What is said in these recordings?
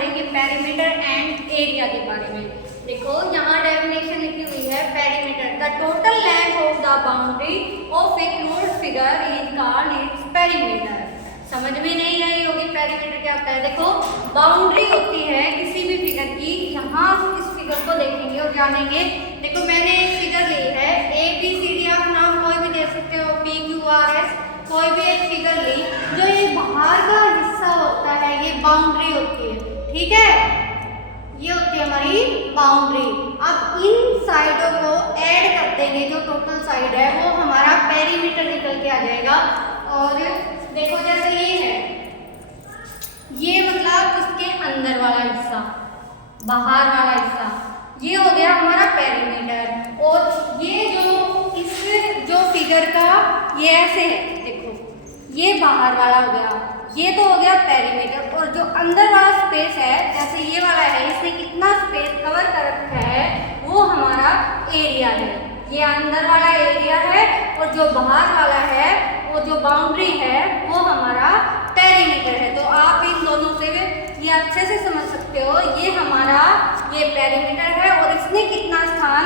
पढ़ेंगे perimeter and area के बारे में। देखो यहाँ डेफिनेशन लिखी हुई है perimeter, the total length of the boundary of a closed figure is called its perimeter. समझ में नहीं आई होगी पेरीमीटर क्या होता है। देखो बाउंड्री होती है किसी भी फिगर की, यहाँ इस फिगर को देखेंगे और जानेंगे। देखो मैंने एक फिगर ली है, ABCD आप नाम कोई भी दे सकते हो, PQRS कोई भी एक फिगर ली, जो ये बाहर का हिस्सा होता है ये बाउंड्री होती है, ठीक है, ये होती है हमारी बाउंड्री। अब इन साइडों को ऐड कर देंगे, जो टोटल साइड है वो हमारा पेरीमीटर निकल के आ जाएगा। और देखो जैसे ये है, ये मतलब इसके अंदर वाला हिस्सा, बाहर वाला हिस्सा, ये हो गया हमारा पेरीमीटर। और ये जो फिगर का ये ऐसे है, देखो ये बाहर वाला हो गया, ये तो हो गया पेरीमीटर। और जो अंदर वाला स्पेस है, जैसे ये वाला है, इसने कितना स्पेस कवर कर रखा है वो हमारा एरिया है। ये अंदर वाला एरिया है और जो बाहर वाला है वो जो बाउंड्री है वो हमारा पेरीमीटर है। तो आप इन दोनों से ये अच्छे से समझ सकते हो, ये हमारा ये पेरीमीटर है और इसने कितना स्थान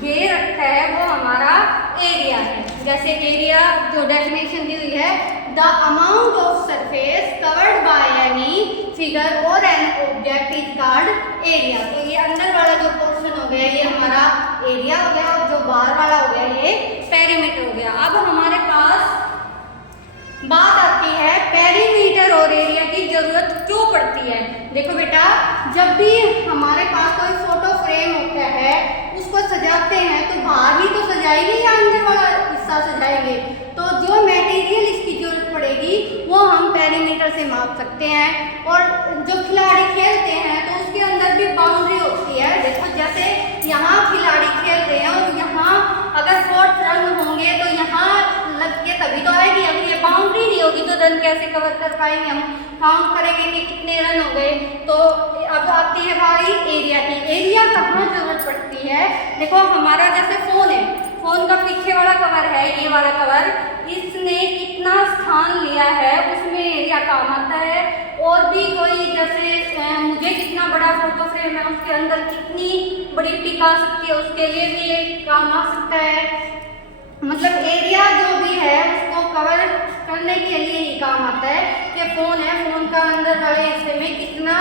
घेर रखा है वो हमारा एरिया है। जैसे एरिया जो डेफिनेशन दी हुई है, the amount of surface covered by any figure or an object is called area. तो ये अंदर वाला जो पोर्शन हो गया ये हमारा एरिया हो गया और जो बाहर वाला हो गया ये पेरीमीटर हो गया। अब हमारे पास बात आती है पेरीमीटर और एरिया की जरूरत क्यों पड़ती है। देखो बेटा, जब भी हमारे पास कोई फोटो फ्रेम होता है उसको सजाते हैं तो बाहर ही तो सजाएंगे या अंदर वाला हिस्सा सजाएंगे। तो जो मटेरियल इसकी जरूरत पड़ेगी वो हम पेरीमीटर से माप सकते हैं। और जो खिलाड़ी खेलते हैं तो उसके अंदर भी बाउंड्री होती है। देखो जैसे यहाँ खिलाड़ी खेल रहे हैं और यहाँ अगर 4 रन होंगे तो यहाँ लग के तभी तो आएगी। अगर ये बाउंड्री नहीं होगी तो रन कैसे कवर कर पाएंगे, हम काउंट करेंगे कि कितने रन हो गए। तो अब आती है बारी एरिया की। एरिया कहाँ जरूरत पड़ती है। देखो हमारा जैसे फोन है, फोन का पीछे वाला कवर है, ये वाला कवर, इसने कितना स्थान लिया है उसमें एरिया काम आता है। और भी कोई जैसे मुझे कितना बड़ा फोटो फ्रेम है उसके अंदर कितनी बड़ी पिक आ सकती है उसके लिए भी एक काम आ सकता है। मतलब एरिया जो भी है उसको कवर करने के लिए ही काम आता है कि फोन है, फोन का अंदर वाले हिस्से में कितना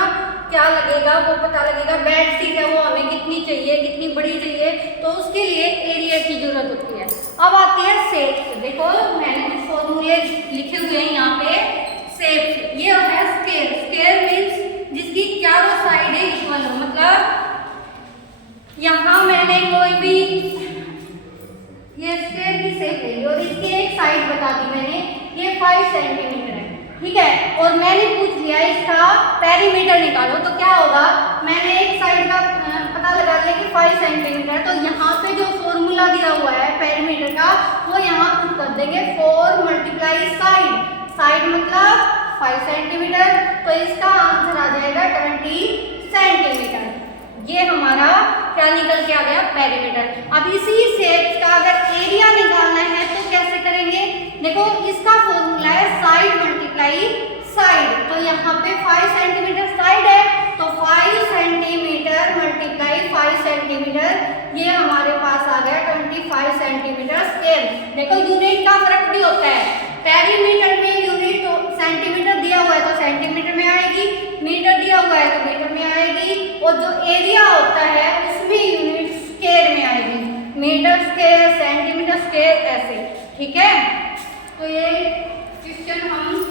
क्या लगेगा वो पता लगेगा। बेड शीट है वो हमें कितनी चाहिए, कितनी बड़ी चाहिए, तो उसके लिए एरिया की जरूरत होती है। अब आती है शेप्स। देखो मैंने कुछ फॉर्मूले लिखे हुए हैं यहाँ पे। शेप्स ये है स्क्वायर। स्क्वायर मीन्स जिसकी चारों साइडें इक्वल हो। मतलब यहाँ मैंने कोई भी ये स्क्वायर की शेप ली और इसकी एक साइड बता दी मैंने, ये 5 सेंटीमीटर है, ठीक है। और मैंने पूछ लिया इसका पेरीमीटर निकालो, तो क्या होगा, मैंने एक साइड का पता लगा लिया कि 5 सेंटीमीटर। तो यहाँ पे जो फॉर्मूला दिया हुआ है पेरीमीटर का वो यहाँ पुट कर देंगे, 4 मल्टीप्लाई साइड। साइड मतलब 5 सेंटीमीटर, तो इसका आंसर आ जाएगा 20 सेंटीमीटर। ये हमारा क्या निकल के आ गया, पेरीमीटर। अब इसी शेप का अगर एरिया निकालना है तो कैसे करेंगे। देखो इसका फॉर्मूला है साइड मल्टीप्लाई साइड। तो यहाँ पे 5 सेंटीमीटर साइड है तो 5 सेंटीमीटर मल्टीप्लाई 5 सेंटीमीटर, ये हमारे पास आ गया 25 सेंटीमीटर स्क्वायर। देखो यूनिट का फर्क भी होता है। पेरीमीटर में यूनिट तो सेंटीमीटर दिया हुआ है तो सेंटीमीटर में आएगी, मीटर दिया हुआ है तो मीटर में आएगी, और जो एरिया होता है उसमें यूनिट स्क्वायर में आएगी, मीटर स्क्वायर, सेंटीमीटर स्क्वायर, ऐसे, ठीक है। तो ये क्वेश्चन हम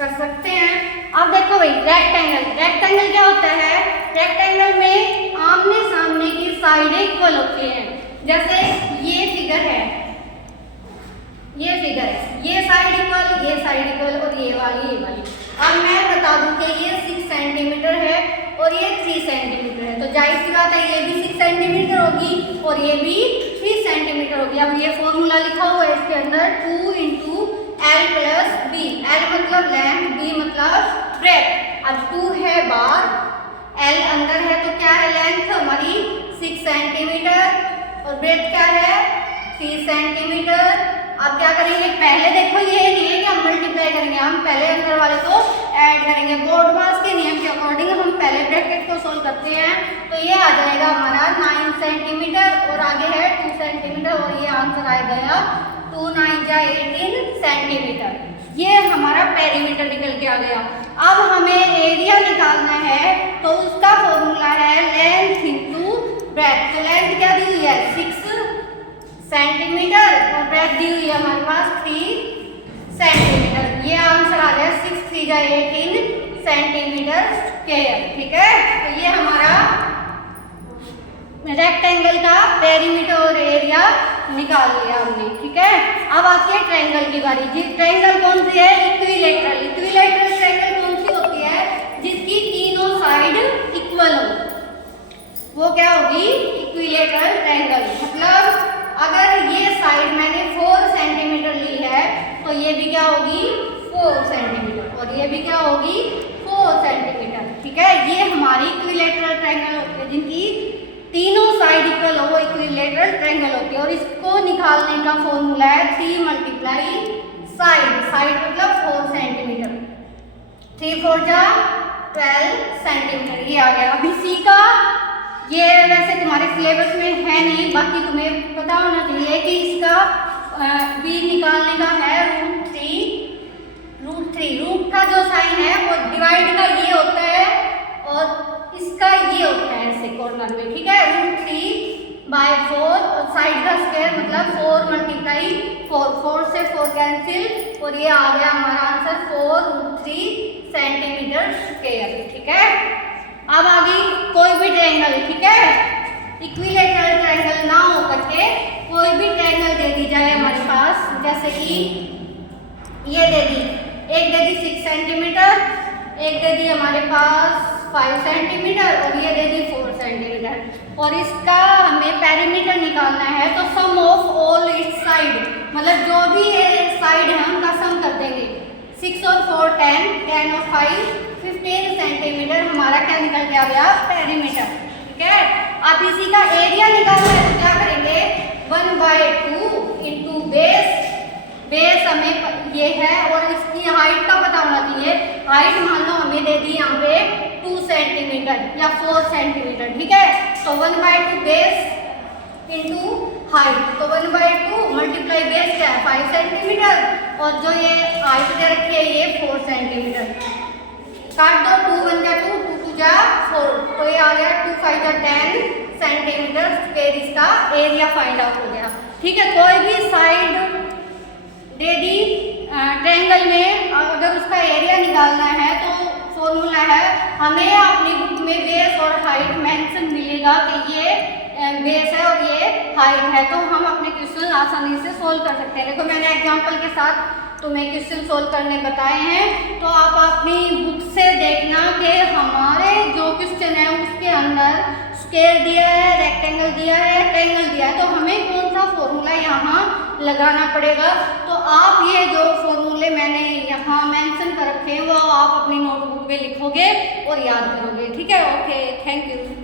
कर सकते हैं। अब देखो भाई रेक्टेंगल। रेक्टेंगल क्या होता है, रेक्टेंगल में आमने सामने की साइडें इक्वल होती हैं। जैसे ये फिगर है, ये फिगर है, ये साइड इक्वल, ये साइड इक्वल और ये वाली। अब मैं बता दूं कि ये 6 सेंटीमीटर है और ये 3 सेंटीमीटर है, तो जाहिर सी बात है ये भी 6 सेंटीमीटर होगी और ये भी 3 सेंटीमीटर होगी। अब ये फॉर्मूला लिखा हुआ है इसके अंदर 2 × L + B। L मतलब लेंथ, B मतलब ब्रेथ। अब 2 है बार, L अंदर है तो क्या है, लेंथ हमारी 6 सेंटीमीटर और ब्रेथ क्या है 3 सेंटीमीटर। अब क्या करेंगे, पहले देखो ये नहीं है कि हम मल्टीप्लाई करेंगे, हम पहले अंदर वाले को ऐड करेंगे। बोर्ड मास के नियम के अकॉर्डिंग हम पहले ब्रैकेट को सोल्व करते हैं, तो ये आ जाएगा हमारा 9 सेंटीमीटर और आगे है 2 सेंटीमीटर और ये आंसर आ गया 2 9 जा 18 सेंटीमीटर। ये हमारा पेरीमीटर निकल के आ गया। अब हमें एरिया निकालना है, तो उसका फॉर्मूला है लेंथ इंटू ब्रेथ। तो लेंथ क्या दी हुई है 6 सेंटीमीटर और ब्रेथ दी हुई है हमारे पास 3 सेंटीमीटर। ये आंसर आ गया 6 3 जा 18 सेंटीमीटर स्क्वायर। ठीक है, तो ये हमारा रेक्टेंगल का पेरीमीटर और एरिया निकाल लिया हमने। ठीक है, अब आती है ट्रायंगल की बारी। जी ट्रायंगल कौन सी है? इक्विलैटरल। इक्विलैटरल ट्रायंगल कौन सी होती है? जिसकी तीनों साइड इक्वल हो, वो क्या होगी? Equilateral triangle. मतलब अगर ये साइड मैंने 4 सेंटीमीटर ली है तो ये भी क्या होगी? 4 सेंटीमीटर और ये भी क्या होगी? 4 सेंटीमीटर। ठीक है, ये हमारी इक्विलैटरल ट्रायंगल होती है, जिनकी तीनों साइड इक्वल हो, वो इक्विलैटरल ट्रायंगल होती है। और इसको निकालने का फॉर्मूला है 3 मल्टीप्लाई साइड। साइड मतलब 4 सेंटीमीटर, 3 4 जा 12 सेंटीमीटर। ये आ गया। अभी सी का ये वैसे तुम्हारे सिलेबस में है नहीं, बाकी तुम्हें पता होना चाहिए कि इसका बी निकालने का है √3। रूट का जो साइन है वो डिवाइड का ये होता है और इसका ये होता है ऐसे कॉर्नर में। ठीक है, √3/4 और साइड का स्क्वायर मतलब 4 मल्टीप्लाई 4 से 4 कैंसिल और ये आ गया हमारा आंसर 4√3 सेंटीमीटर स्क्वायर। ठीक है, अब आगे कोई भी ट्रायंगल। ठीक है, इक्विलैटरल ट्रायंगल ना हो करके कोई भी ट्रायंगल दे दी जाए हमारे पास, जैसे कि ये दे दी, एक दे दी 6 सेंटीमीटर, एक दे दी हमारे पास 5 सेंटीमीटर और ये दे दी 4 सेंटीमीटर और इसका हमें पेरीमीटर निकालना है। तो सम ऑफ ऑल इट्स साइड, मतलब जो भी साइड है उनका सम कर देंगे। 6 और 4 10, 10 और 5 15 सेंटीमीटर हमारा क्या निकल के आ गया? पेरीमीटर। ठीक है, अब इसी का एरिया निकालना है तो क्या करेंगे? 1/2 इंटू बेस। बेस हमें ये है और इसकी हाइट का पता होना चाहिए। हाइट मान लो हमें दे दी यहाँ पे 2 सेंटीमीटर या 4 सेंटीमीटर। ठीक है, तो 1/2 बेस इंटू हाइट, तो 1/2 मल्टीप्लाई बेस क्या है 5 सेंटीमीटर और जो ये हाइट दे रखी है ये 4 सेंटीमीटर। काट दो, 2 1 जा 2, 2 2 जा 4, तो ये आ गया 2 5 जा 10 सेंटीमीटर स्क्वायर। इसका एरिया फाइंड आउट हो गया। ठीक है, कोई भी साइड दे दी ट्रायंगल में, अगर उसका एरिया निकालना है तो फॉर्मूला है, हमें अपनी बुक में बेस और हाइट मेंशन मिलेगा कि ये बेस है और ये हाइट है, तो हम अपने क्वेश्चन आसानी से सोल्व कर सकते हैं। देखो मैंने एग्जांपल के साथ तुम्हें क्वेश्चन सोल्व करने बताए हैं, तो आप अपनी बुक से देखना कि हमारे जो क्वेश्चन है उसके अंदर स्क्वायर दिया है, रेक्टेंगल दिया है, ट्रायंगल दिया है, तो हमें कौन सा फॉर्मूला यहाँ लगाना पड़ेगा। तो आप ये जो फॉर्मूले मैंने यहाँ मेंशन कर रखे हैं वो आप अपनी नोटबुक में लिखोगे और याद करोगे। ठीक है, ओके, थैंक यू।